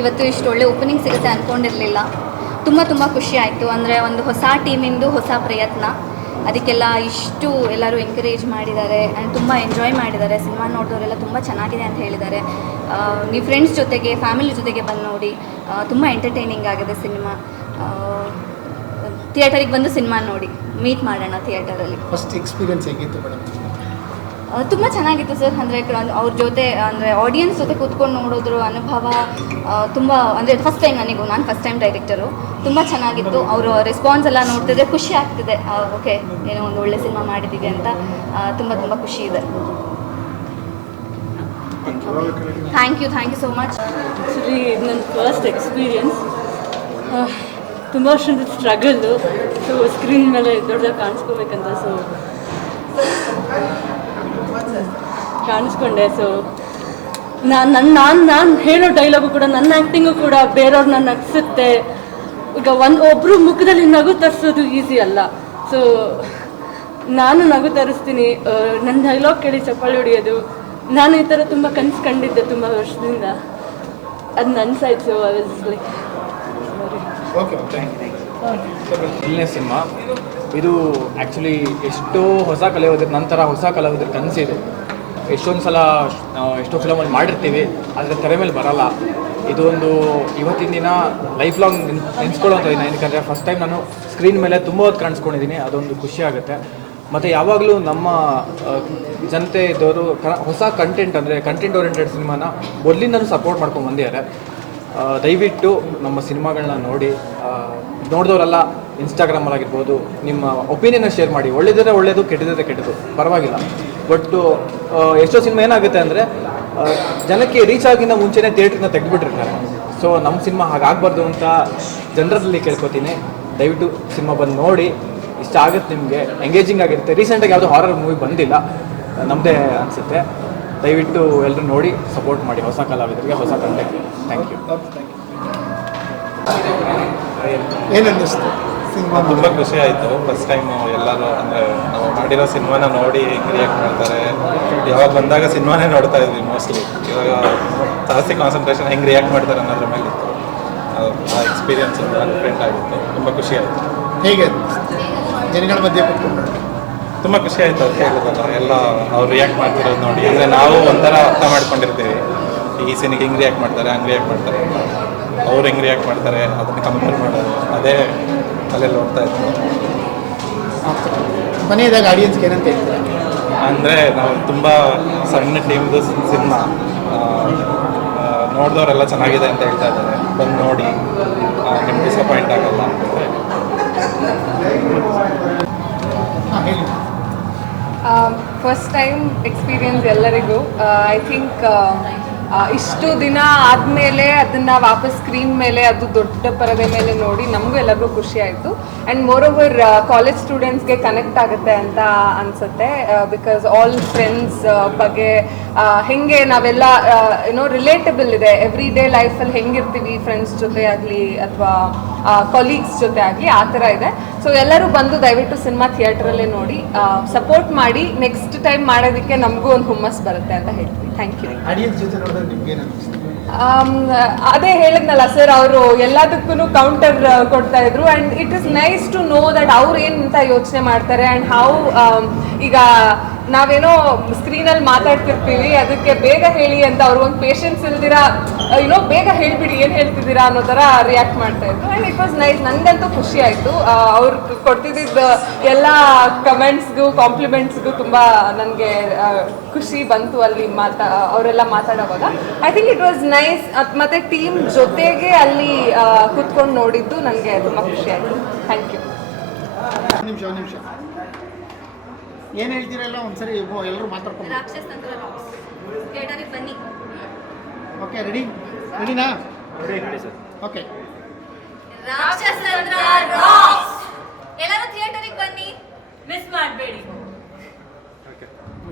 ಇವತ್ತು ಇಷ್ಟು ಒಳ್ಳೆ ಓಪನಿಂಗ್ ಸಿಗುತ್ತೆ ಅಂದ್ಕೊಂಡಿರಲಿಲ್ಲ ತುಂಬ ತುಂಬ ಖುಷಿ ಆಯಿತು. ಅಂದರೆ ಒಂದು ಹೊಸ ಟೀಮಿಂದು ಹೊಸ ಪ್ರಯತ್ನ. ಅದಕ್ಕೆಲ್ಲ ಇಷ್ಟು ಎಲ್ಲರೂ ಎಂಕರೇಜ್ ಮಾಡಿದ್ದಾರೆ. ಆ್ಯಂಡ್ ತುಂಬ ಎಂಜಾಯ್ ಮಾಡಿದ್ದಾರೆ. ಸಿನಿಮಾ ನೋಡಿದವರೆಲ್ಲ ತುಂಬ ಚೆನ್ನಾಗಿದೆ ಅಂತ ಹೇಳಿದ್ದಾರೆ. ನೀವು ಫ್ರೆಂಡ್ಸ್ ಜೊತೆಗೆ ಫ್ಯಾಮಿಲಿ ಜೊತೆಗೆ ಬಂದು ನೋಡಿ ತುಂಬ ಎಂಟರ್ಟೈನಿಂಗ್ ಆಗಿದೆ ಸಿನಿಮಾ. ಥಿಯೇಟರಿಗೆ ಬಂದು ಸಿನಿಮಾ ನೋಡಿ. ಮೀಟ್ ಮಾಡೋಣ ಥಿಯೇಟರಲ್ಲಿ ಫಸ್ಟ್ ಎಕ್ಸ್ಪೀರಿಯನ್ಸ್ ಹೇಗಿತ್ತು ಮೇಡಮ್ ತುಂಬ ಚೆನ್ನಾಗಿತ್ತು ಸರ್. ಅಂದರೆ ಅವ್ರ ಜೊತೆ, ಅಂದರೆ ಆಡಿಯನ್ಸ್ ಜೊತೆ ಕೂತ್ಕೊಂಡು ನೋಡೋದ್ರ ಅನುಭವ ತುಂಬ, ಅಂದರೆ ಫಸ್ಟ್ ಟೈಮ್ ನನಗೂ. ನಾನು ಫಸ್ಟ್ ಟೈಮ್ ಡೈರೆಕ್ಟರು ತುಂಬ ಚೆನ್ನಾಗಿತ್ತು. ಅವರು ರೆಸ್ಪಾನ್ಸ್ ಎಲ್ಲ ನೋಡ್ತಿದ್ರೆ ಖುಷಿ ಆಗ್ತಿದೆ. ಓಕೆ ಏನೋ ಒಂದು ಒಳ್ಳೆ ಸಿನಿಮಾ ಮಾಡಿದ್ದೀವಿ ಅಂತ ತುಂಬ ತುಂಬ ಖುಷಿ ಇದೆ. Thank you thank you so much actually ಇದು ನನ್ನ ಫಸ್ಟ್ ಎಕ್ಸ್ಪೀರಿಯನ್ಸ್ ತುಂಬ ವರ್ಷದ ಸ್ಟ್ರಗಲ್ಲು ಸೊ ಸ್ಕ್ರೀನ್ ಮೇಲೆ ದೊಡ್ಡದಾಗಿ ಕಾಣಿಸ್ಕೋಬೇಕಂತ ಸೊ ಕಾಣಿಸ್ಕೊಂಡೆ ಸೊ ನಾನು ನನ್ನ ನಾನು ನಾನು ಹೇಳೋ ಡೈಲಾಗು ಕೂಡ, ನನ್ನ ಆ್ಯಕ್ಟಿಂಗು ಕೂಡ ಬೇರೆಯವ್ರನ್ನ ನಗಿಸುತ್ತೆ. ಈಗ ಒಂದು ಒಬ್ಬರು ಮುಖದಲ್ಲಿ ನಗು ತರಿಸೋದು ಈಸಿ ಅಲ್ಲ. ಸೊ ನಾನು ನಗು ತರಿಸ್ತೀನಿ ನನ್ನ ಡೈಲಾಗ್ ಕೇಳಿ ಚಪ್ಪಾಳಿ ಹೊಡಿಯೋದು. ನಾನು ಈ ಥರ ತುಂಬ ಕನಸು ಕಂಡಿದ್ದೆ ತುಂಬ ವರ್ಷದಿಂದ. ಅದು ನನ್ಸಾಯ್ತು I was like okay thank you ಮೊದಲನೇ ಸಿನಿಮಾ. ಇದು ಆ್ಯಕ್ಚುಲಿ ಎಷ್ಟೋ ಹೊಸ ಕಲಾವಿದ್ರ, ನಂತರ ಹೊಸ ಕಲಾವಿದ್ರ ಕನಸಿದೆ. ಎಷ್ಟೊಂದು ಸಲ ಎಷ್ಟೋ ಫಿಲಮಲ್ಲಿ ಮಾಡಿರ್ತೀವಿ, ಆದರೆ ತೆರೆ ಮೇಲೆ ಬರಲ್ಲ. ಇದೊಂದು ಇವತ್ತಿನ ದಿನ ಲೈಫ್ ಲಾಂಗ್ ನೆನ್ ನೆನೆಸ್ಕೊಳ್ಳೋಂಥ ದಿನ. ಏನಕ್ಕೆ ಫಸ್ಟ್ ಟೈಮ್ ನಾನು ಸ್ಕ್ರೀನ್ ಮೇಲೆ ತುಂಬ ಹೊತ್ತು ಕಾಣಿಸ್ಕೊಂಡಿದ್ದೀನಿ ಅದೊಂದು ಖುಷಿ ಆಗುತ್ತೆ. ಮತ್ತು ಯಾವಾಗಲೂ ನಮ್ಮ ಜನತೆ ಇದ್ದವರು ಹೊಸ ಕಂಟೆಂಟ್ ಅಂದರೆ ಕಂಟೆಂಟ್ ಓರಿಯೆಂಟೆಡ್ ಸಿನಿಮಾನ ಮೊದಲಿಂದನೂ ಸಪೋರ್ಟ್ ಮಾಡ್ಕೊಂಡು ಬಂದಿದ್ದಾರೆ. ದಯವಿಟ್ಟು ನಮ್ಮ ಸಿನಿಮಾಗಳನ್ನ ನೋಡಿ ನೋಡಿದವರೆಲ್ಲ ಇನ್ಸ್ಟಾಗ್ರಾಮಲ್ಲಿ ಆಗಿರ್ಬೋದು ನಿಮ್ಮ ಒಪಿನಿಯನ್ನ ಶೇರ್ ಮಾಡಿ. ಒಳ್ಳೆದಿದ್ರೆ ಒಳ್ಳೆಯದು ಕೆಟ್ಟದಿದ್ರೆ ಕೆಟ್ಟದು. ಪರವಾಗಿಲ್ಲ. ಬಟ್ಟು ಎಷ್ಟೋ ಸಿನಿಮಾ ಏನಾಗುತ್ತೆ ಅಂದರೆ ಜನಕ್ಕೆ ರೀಚ್ ಆಗಿಂದ ಮುಂಚೆನೇ ಥಿಯೇಟ್ರನ್ನ ತೆಗೆದುಬಿಟ್ಟಿರ್ತಾರೆ. ಸೊ ನಮ್ಮ ಸಿನಿಮಾ ಹಾಗಾಗಬಾರ್ದು ಅಂತ ಜನರಲ್ಲಿ ಕೇಳ್ಕೊತೀನಿ. ದಯವಿಟ್ಟು ಸಿನಿಮಾ ಬಂದು ನೋಡಿ. ಇಷ್ಟ ಆಗುತ್ತೆ ನಿಮಗೆ. ಎಂಗೇಜಿಂಗ್ ಆಗಿರುತ್ತೆ. ರೀಸೆಂಟಾಗಿ ಯಾವುದೋ ಹಾರರ್ ಮೂವಿ ಬಂದಿಲ್ಲ. ನಮ್ಮದೇ ಅನಿಸುತ್ತೆ. ದಯವಿಟ್ಟು ಎಲ್ಲರೂ ನೋಡಿ ಸಪೋರ್ಟ್ ಮಾಡಿ. ಹೊಸ ಕಲಾವಿದರಿಗೆ ಹೊಸ ತಂಡಕ್ಕೆ ಥ್ಯಾಂಕ್ ಯು ಏನನ್ನಿಸ್ತು ಸಿನಿಮಾ ತುಂಬ ಖುಷಿ ಆಯಿತು. ಫಸ್ಟ್ ಟೈಮ್ ಎಲ್ಲರೂ ಅಂದರೆ ನಾವು ಮಾಡಿರೋ ಸಿನಿಮಾನ ನೋಡಿ ಹೆಂಗೆ ರಿಯಾಕ್ಟ್ ಮಾಡ್ತಾರೆ. ಯಾವಾಗ ಬಂದಾಗ ಸಿನಿಮಾನೇ ನೋಡ್ತಾ ಇದ್ವಿ ಮೋಸ್ಟ್ಲಿ ಇವಾಗ ಜಾಸ್ತಿ ಕಾನ್ಸಂಟ್ರೇಷನ್ ಹೆಂಗೆ ರಿಯಾಕ್ಟ್ ಮಾಡ್ತಾರೆ ಅನ್ನೋದ್ರ ಮೇಲೆ ಇತ್ತು. ಆ ಎಕ್ಸ್ಪೀರಿಯನ್ಸ್ ಡಿಫ್ರೆಂಟ್ ಆಗಿತ್ತು. ತುಂಬ ಖುಷಿ ಆಯಿತು. ಹೇಗೆ ಜನಗಳ ಮಧ್ಯೆ ಕೂತ್ಕೊಂಡು ತುಂಬ ಖುಷಿ ಆಯಿತು ಅವ್ರು ಹೇಳಿದಲ್ಲ ಎಲ್ಲ ಅವ್ರು ರಿಯಾಕ್ಟ್ ಮಾಡ್ತಿರೋದು ನೋಡಿ. ಅಂದರೆ ನಾವು ಒಂಥರ ಅರ್ಥ ಮಾಡ್ಕೊಂಡಿರ್ತೀವಿ. ಈ ಸೀನಿಗೆ ಹಿಂಗೆ ರಿಯಾಕ್ಟ್ ಮಾಡ್ತಾರೆ ಹಂಗೆ ರಿಯಾಕ್ಟ್ ಮಾಡ್ತಾರೆ. ಅವ್ರು ಹೆಂಗೆ ರಿಯಾಕ್ಟ್ ಮಾಡ್ತಾರೆ ಅದನ್ನು ಕಂಪೇರ್ ಮಾಡೋದು. ಅದೇ ತಲೆಯಲ್ಲಿ ಹೋಗ್ತಾ ಇತ್ತು. ಮನೆಯದಾಗ ಆಡಿಯನ್ಸ್ಗೆ ಏನಂತ ಹೇಳ್ತಾರೆ? ಅಂದರೆ ನಾವು ತುಂಬ ಸಣ್ಣ ಟೀಮ್ದು ಸಿನಿಮಾ ನೋಡಿದವರೆಲ್ಲ ಚೆನ್ನಾಗಿದೆ ಅಂತ ಹೇಳ್ತಾ ಇದ್ದಾರೆ. ಬಂದು ನೋಡಿ. ನಿಮ್ಗೆ ಡಿಸಪಾಯಿಂಟ್ ಆಗಲ್ಲ ಹಾಂ ಹೇಳಿ ಫಸ್ಟ್ ಟೈಮ್ ಎಕ್ಸ್ಪೀರಿಯನ್ಸ್ ಎಲ್ಲರಿಗೂ. ಐ ಥಿಂಕ್ ಇಷ್ಟು ದಿನ ಆದಮೇಲೆ ಅದನ್ನು ವಾಪಸ್ ಸ್ಕ್ರೀನ್ ಮೇಲೆ ಅದು ದೊಡ್ಡ ಪರದೆ ಮೇಲೆ ನೋಡಿ ನಮಗೂ ಎಲ್ಲರಿಗೂ ಖುಷಿ ಆಯಿತು. ಆ್ಯಂಡ್ ಮೋರ್ ಓವರ್ ಕಾಲೇಜ್ ಸ್ಟೂಡೆಂಟ್ಸ್ಗೆ ಕನೆಕ್ಟ್ ಆಗುತ್ತೆ ಅಂತ ಅನಿಸುತ್ತೆ ಬಿಕಾಸ್ ಆಲ್ ಫ್ರೆಂಡ್ಸ್ ಬಗ್ಗೆ ಹೆಂಗೆ ನಾವೆಲ್ಲ ಏನೋ ರಿಲೇಟಬಲ್ ಇದೆ. ಎವ್ರಿ ಡೇ ಲೈಫಲ್ಲಿ ಹೆಂಗಿರ್ತೀವಿ ಫ್ರೆಂಡ್ಸ್ ಜೊತೆ ಆಗಲಿ ಅಥವಾ ಕೊಲೀಗ್ಸ್ ಜೊತೆ ಆಗಲಿ, ಆ ಥರ ಇದೆ. ಸೊ ಎಲ್ಲರೂ ಬಂದು ದಯವಿಟ್ಟು ಸಿನಿಮಾ ಥಿಯೇಟ್ರಲ್ಲೇ ನೋಡಿ ಸಪೋರ್ಟ್ ಮಾಡಿ ನೆಕ್ಸ್ಟ್ ಟೈಮ್ ಮಾಡೋದಕ್ಕೆ ನಮಗೂ ಒಂದು ಹುಮ್ಮಸ್ ಬರುತ್ತೆ ಅಂತ ಹೇಳ್ತೀವಿ ಥ್ಯಾಂಕ್ ಯು ಆಮ್, ಅದೇ ಹೇಳಿದ್ನಲ್ಲ ಸರ್ ಅವರು ಎಲ್ಲದಕ್ಕೂ ಕೌಂಟರ್ ಕೊಡ್ತಾ ಇದ್ರು. And it is nice to know that ಅವ್ರು ಏನಂತ ಅಂತ ಯೋಚನೆ ಮಾಡ್ತಾರೆ ಅಂಡ್ ಹೌ ಈಗ ನಾವೇನೋ ಸ್ಕ್ರೀನಲ್ಲಿ ಮಾತಾಡ್ತಿರ್ತೀವಿ, ಅದಕ್ಕೆ ಬೇಗ ಹೇಳಿ ಅಂತ ಅವ್ರು ಒಂದು ಪೇಷನ್ಸ್ ಇಲ್ದಿರ ಏನೋ ಬೇಗ ಹೇಳ್ಬಿಡಿ, ಏನು ಹೇಳ್ತಿದ್ದೀರಾ ಅನ್ನೋ ಥರ ರಿಯಾಕ್ಟ್ ಮಾಡ್ತಾ ಇದ್ರು. ಆ್ಯಂಡ್ ಇಟ್ ವಾಸ್ ನೈಸ್ ನನಗಂತೂ ಖುಷಿ ಆಯಿತು. ಅವ್ರು ಕೊಡ್ತಿದ್ದ ಎಲ್ಲ ಕಮೆಂಟ್ಸ್ಗೂ ಕಾಂಪ್ಲಿಮೆಂಟ್ಸ್ಗೂ ತುಂಬ ನನಗೆ ಖುಷಿ ಬಂತು ಅಲ್ಲಿ ಮಾತಾ, ಅವರೆಲ್ಲ ಮಾತಾಡೋವಾಗ. I think it was nice ಮತ್ತು ಟೀಮ್ ಜೊತೆಗೆ ಅಲ್ಲಿ ಕೂತ್ಕೊಂಡು ನೋಡಿದ್ದು ನನಗೆ ತುಂಬ ಖುಷಿ ಆಯಿತು. ಥ್ಯಾಂಕ್ ಯು ನಿಮಿಷ ನಿಮಿಷ. ಏನು ಹೇಳ್ತೀರಲ್ಲ ಒಂದ್ಸರಿ ಎಲ್ಲರೂ ಮಾತಾಡ್ಕೊಂಡು. ರಾಕ್ಷಸ್ ನಂತರ ಥಿಯೇಟರಿಗೆ ಬನ್ನಿ. ಓಕೆ ರೆಡಿ ರೆಡಿನಾ ಓಕೆ ರಾಕ್ಷಸ್ ನಂತರ ರಾಕ್ಸ್ ಎಲ್ಲರೂ ಥಿಯೇಟರಿಗೆ ಬನ್ನಿ. ಮಿಸ್ ಮಾಡಬೇಡಿ.